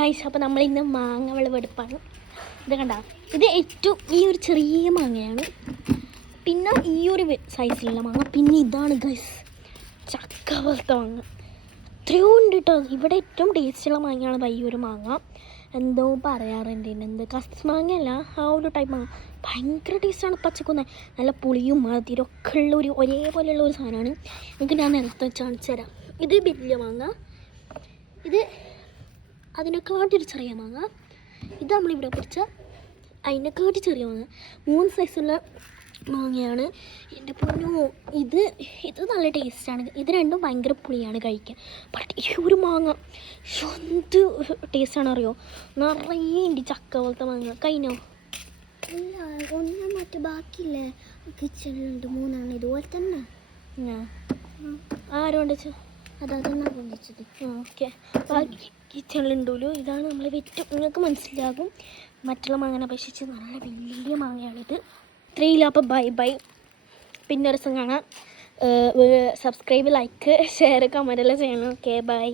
Guys, അപ്പോൾ നമ്മൾ ഇന്ന് മാങ്ങ വിളവെടുപ്പാണ്. ഇത് കണ്ട, ഇത് ഏറ്റവും ഈ ഒരു ചെറിയ മാങ്ങയാണ്. പിന്നെ ഈ ഒരു സൈസിലുള്ള മാങ്ങ. പിന്നെ ഇതാണ് ഗൈസ് ചക്ക പോലത്തെ മാങ്ങ. എത്രയോ ഉണ്ട് കേട്ടോ. ഇവിടെ ഏറ്റവും ടേസ്റ്റുള്ള മാങ്ങയാണ് ഈ ഒരു മാങ്ങ. എന്തോ പറയാറുണ്ട്, എന്ത് കസ് മാങ്ങയല്ല, ആ ഒരു ടൈപ്പ് മാങ്ങ ഭയങ്കര ടേസ്റ്റാണ്. പച്ചക്കുന്ന നല്ല പുളിയും മധുരം ഒക്കെ ഉള്ള ഒരേപോലെയുള്ള ഒരു സാധനമാണ്. നമുക്ക് ഞാൻ നിലത്ത് വെച്ച് കാണിച്ചു തരാം. ഇത് വലിയ മാങ്ങ, ഇത് അതിനെക്കാട്ടൊരു ചെറിയ മാങ്ങ, ഇത് നമ്മളിവിടെ പിടിച്ച അതിനെക്കാട്ടി ചെറിയ മാങ്ങ. 3 സൈസുള്ള മാങ്ങയാണ്. എൻ്റെ പൊന്നോ, ഇത് നല്ല ടേസ്റ്റാണ്. ഇത് രണ്ടും ഭയങ്കര പുളിയാണ് കഴിക്കാൻ. ബട്ട് ഈ ഒരു മാങ്ങ എന്ത് ടേസ്റ്റാണ് അറിയോ. നിറയെ ഉണ്ട് ചക്ക പോലത്തെ മാങ്ങ. കഴിഞ്ഞോ? ഇല്ല, ഒന്നും മറ്റു ബാക്കിയില്ലേ കിച്ചണിലുണ്ട്. 3 ഇതുപോലെ തന്നെ. ആരോണ്ട് അതാണ് കൊണ്ടിച്ചത്. ഓക്കെ, കിച്ചണിലുണ്ടല്ലോ. ഇതാണ് നമ്മൾ വെറ്റ്. നിങ്ങൾക്ക് മനസ്സിലാകും മറ്റുള്ള മാങ്ങനെ അപേക്ഷിച്ച് നല്ല വലിയ മാങ്ങയാണിത്. ഇത്രയില്ല. അപ്പോൾ ബൈ. പിന്നെ ഒരു ദിവസം കാണാം. സബ്സ്ക്രൈബ്, ലൈക്ക്, ഷെയർ, കമൻ്റ് എല്ലാം ചെയ്യണം. Okay, by.